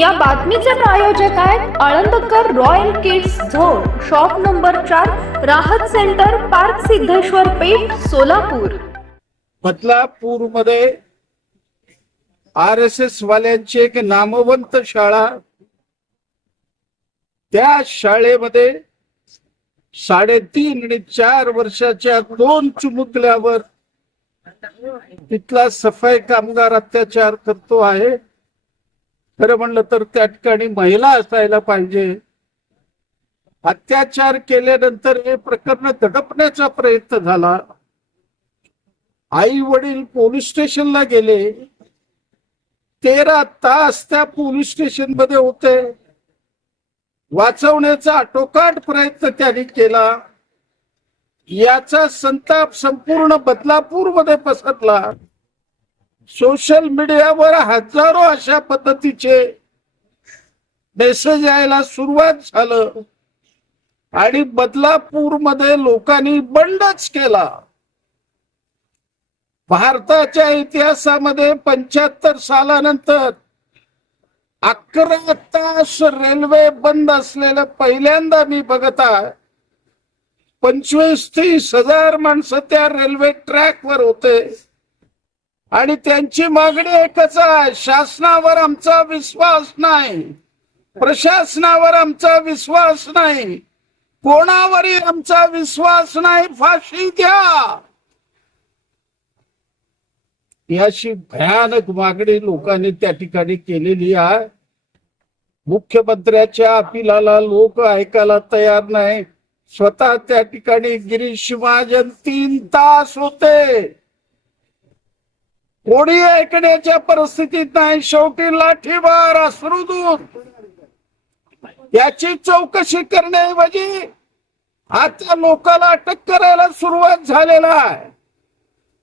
या बातमीचे प्रायोजक आहेत Alandkar royal kids zone shop number चार राहत सेंटर पार्क सिद्धेश्वर पेठ सोलापूर बदलापूर मध्ये आर एस एस वाल्यांची एक नामवंत शाळा त्या शाळेमध्ये साडेतीन आणि चार वर्षाच्या दोन चुमुकल्यावर तिथला सफाई कामगार अत्याचार करतो आहे खरं म्हणलं तर त्या ठिकाणी महिला असायला पाहिजे अत्याचार केल्यानंतर हे प्रकरण दडपण्याचा प्रयत्न झाला आई वडील पोलीस स्टेशनला गेले तेरा तास त्या पोलीस स्टेशन मध्ये होते वाचवण्याचा आटोकाट प्रयत्न त्यांनी केला याचा संताप संपूर्ण बदलापूर मध्ये पसरला सोशल मीडियावर हजारो अशा पद्धतीचे मेसेज यायला सुरुवात झालं आणि बदलापूर मध्ये लोकांनी बंडच केला भारताच्या इतिहासामध्ये पंच्याहत्तर सालानंतर अकरा तास रेल्वे बंद असलेलं पहिल्यांदा मी बघता पंचवीस तीस हजार माणसं त्या रेल्वे ट्रॅकवर होते आणि त्यांची मागणी एकच आहे शासनावर आमचा विश्वास नाही प्रशासनावर आमचा विश्वास नाही कोणावरही आमचा विश्वास नाही फाशी द्या याशी भयानक मागणी लोकांनी त्या ठिकाणी केलेली आहे मुख्यमंत्र्याच्या अपिलाला लोक ऐकायला तयार नाही स्वतः त्या ठिकाणी गिरीश महाजन तीन तास होते कोणी ऐकण्याच्या परिस्थितीत नाही शेवटी लाठीबार अश्रुदूत याची चौकशी करण्याऐवजी आता लोकाला अटक करायला सुरुवात झालेला आहे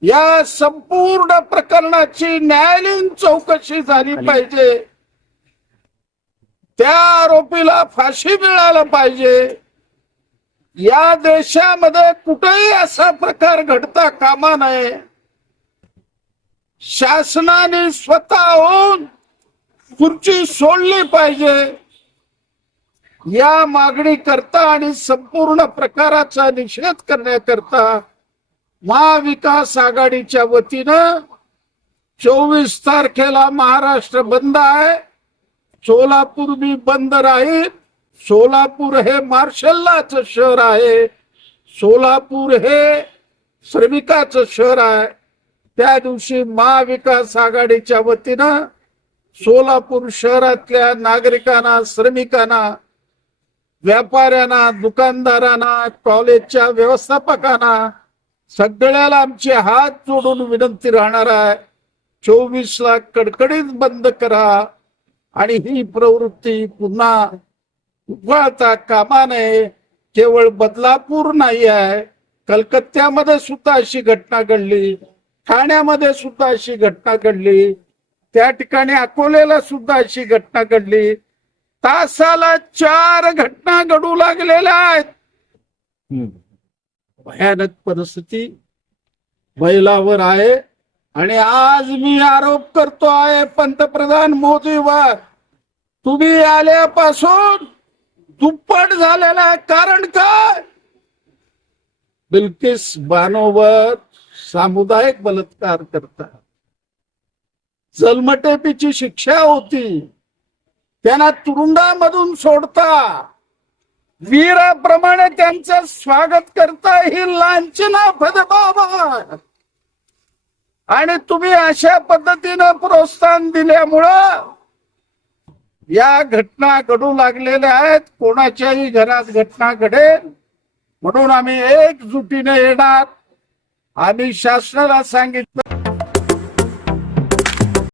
या संपूर्ण प्रकरणाची न्यायालयीन चौकशी झाली पाहिजे त्या आरोपीला फाशी मिळायला पाहिजे या देशामध्ये कुठेही असा प्रकार घडता कामा नये शासनाने स्वतःहून खुर्ची सोडली पाहिजे या मागणी करता आणि संपूर्ण प्रकाराचा निषेध करण्याकरता महाविकास आघाडीच्या वतीनं चोवीस तारखेला महाराष्ट्र बंद आहे सोलापूर मी बंद राहील सोलापूर हे मार्शललाच शहर आहे सोलापूर हे श्रमिकाचं शहर आहे त्या दिवशी महाविकास आघाडीच्या वतीनं सोलापूर शहरातल्या नागरिकांना श्रमिकांना व्यापाऱ्यांना दुकानदारांना कॉलेजच्या व्यवस्थापकांना सगळ्याला आमचे हात जोडून विनंती राहणार आहे चोवीस लाख कडकडीत बंद करा आणि ही प्रवृत्ती पुन्हा उघडता कामा नये केवळ बदलापूर नाही आहे कलकत्त्यामध्ये सुद्धा अशी घटना घडली ठाण्यामध्ये सुद्धा अशी घटना घडली त्या ठिकाणी अकोलेला सुद्धा अशी घटना घडली तासाला चार घटना घडू लागलेल्या आहेत भयानक परिस्थिती बैलावर आहे आणि आज मी आरोप करतो आहे पंतप्रधान मोदीवर तुम्ही आल्यापासून दुप्पट झालेला आहे कारण काय बिल्किस बानोवर सामुदायिक बलात्कार करतात जलमटेपीची शिक्षा होती त्यांना तुरुंगामधून सोडता वीराप्रमाणे त्यांचं स्वागत करता ही लांचना फदबाबा आणि तुम्ही अशा पद्धतीनं प्रोत्साहन दिल्यामुळं या घटना घडू लागलेल्या आहेत कोणाच्याही घरात घटना घडेल म्हणून आम्ही एकजुटीने येणार आम्ही शासनाला सांगितलं